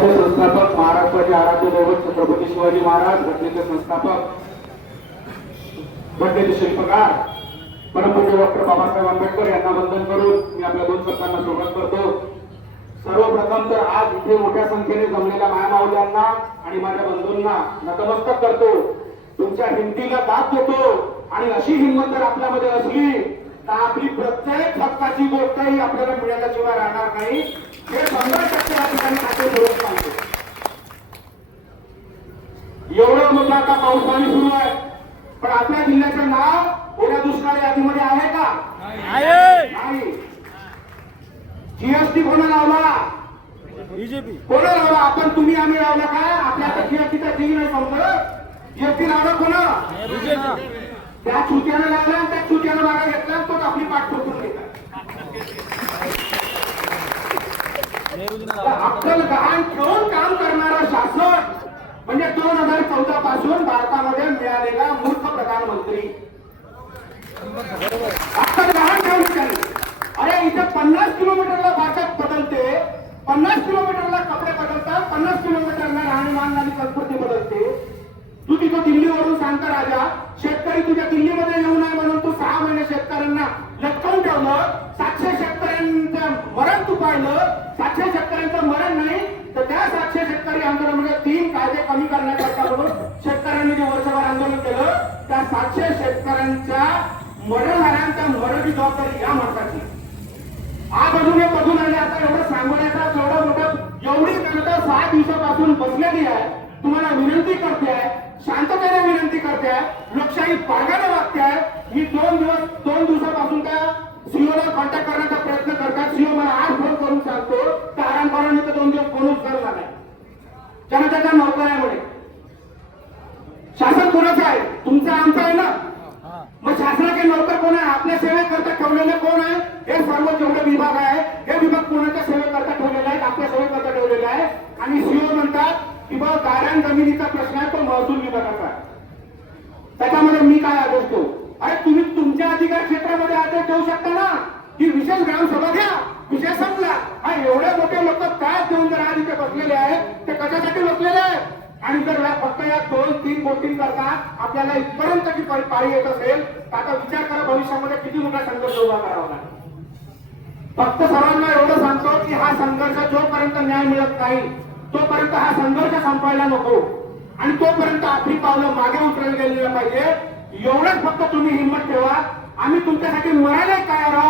समाजाचे संस्थापक महाराष्ट्राचे आराध्य दैवत छत्रपती शिवाजी महाराज घटनेचे संस्थापक घटनेचे शिल्पकार परमपूज्य डॉक्टर बाबासाहेब आंबेडकर यांना वंदन करून मी आपल्या दोन शब्दांना स्वागत करतो. सर्वप्रथम तर आज इथे मोठ्या संख्येने जमलेल्या माया माऊल्यांना आणि माझ्या बंधूंना नतमस्तक करतो. तुमच्या हिमतीला दाद देतो. आणि अशी हिंमत जर आपल्यामध्ये असली तर आपली प्रत्येक हक्काची गोष्ट ही आपल्याला मिळाल्याशिवाय राहणार नाही हे शंभर टक्के या ठिकाणी खाते करून सांगतो आता पाऊस पाणी सुरू आहे. पण आपल्या जिल्ह्याचं नाव ओल्या दुष्काळ यादीमध्ये आहे का? नाही. जीएसटी कोणा लावला? बीजेपी कोणा लावला? आपण तुम्ही आम्ही लावला काय आपल्या आता जीएसटीचा जी नाही समजत जीएसटी लावला कोणा? त्या चुत्यानं लावला त्या चुत्यानं मागा घेतला तोच आपली पाठ ठोकून घेतला. अक्कल गहाण ठेवून पासून भारतामध्ये मिळालेला मूर्ख प्रधानमंत्री. अक्कल गहाण ठेवून अरे इथे पन्नास किलोमीटरला भारतात बदलते पन्नास किलोमीटरला कपडे बदलतात पन्नास किलोमीटरला राहणीमान आणि संस्कृती बदलते. तू तिथं दिल्लीवरून सांगता राजा शेतकरी तुझ्या दिल्लीमध्ये येऊ नये म्हणून तू सहा महिने शेतकऱ्यांना लटकवून ठेवलं सातशे शेतकऱ्यांचं मरण तू पाहिलं सातशे शेतकऱ्यांचं मरण नाही तर त्या सातशे शेतकरी आंदोलनामध्ये तीन कायदे कमी करण्याकरता म्हणून शेतकऱ्यांनी जे वर्षभर आंदोलन केलं त्या सातशे शेतकऱ्यांच्या मरण झाल्यांच्या मराठी जबाबदारी या माणसाची. आज अजून एक अजून आले आता एवढं सांगण्याचा एवढं मोठं एवढी जनता सहा दिवसापासून बसलेली आहे. तुम्हाला विनंती करते आहे शांततेने विनंती करते आहे लोकशाही पागाने वागते. आहे मी दोन दिवस दोन दिवसापासून त्या सीओला कॉन्टॅक्ट करण्याचा प्रयत्न करतात. सीओ मला आज फोन करून सांगतो. कारण कारण दोन दिवस फोन उचलला नाही. जनतेचा नौकर कोणाचं आहे. तुमचं आमचं आहे ना? मग शासनाचे नोकर कोण आहे? आपल्या सेवेकरता ठेवलेले कोण आहे? हे सर्व जेवढे विभाग आहे. हे विभाग कोणाच्या सेवेकरता ठेवलेले आहेत? आपल्या सेवेकरता ठेवलेले आहे. आणि सीओ म्हणतात की बा गाड्यान जमिनीचा प्रश्न आहे तो महसूल विभागाचा आहे. त्याच्यामध्ये मी काय आदेश देऊ? अरे तुम्ही तुमच्या अधिकार क्षेत्रामध्ये आदेश देऊ शकता ना? की विशेष ग्रामसभा घ्या विषय संपला हा एवढे मोठे लोक त्रास देऊन जर आज इथे बसलेले आहेत ते कशासाठी बसलेले आहेत आणि जर या फक्त या दोन तीन गोष्टींकरता आपल्याला इथपर्यंतची पा- पाळी येत असेल तर आता विचार करा भविष्यामध्ये किती मोठा संघर्ष उभा करावा लागेल. फक्त सर्वांना एवढं सांगतो की हा संघर्ष जोपर्यंत न्याय मिळत नाही तोपर्यंत हा संघर्ष संपायला नको. आणि तोपर्यंत आपली पावलं मागे उतरायला गेलेली पाहिजे. एवढंच फक्त तुम्ही हिंमत ठेवा. आम्ही तुमच्यासाठी मरायला तयार आहोत.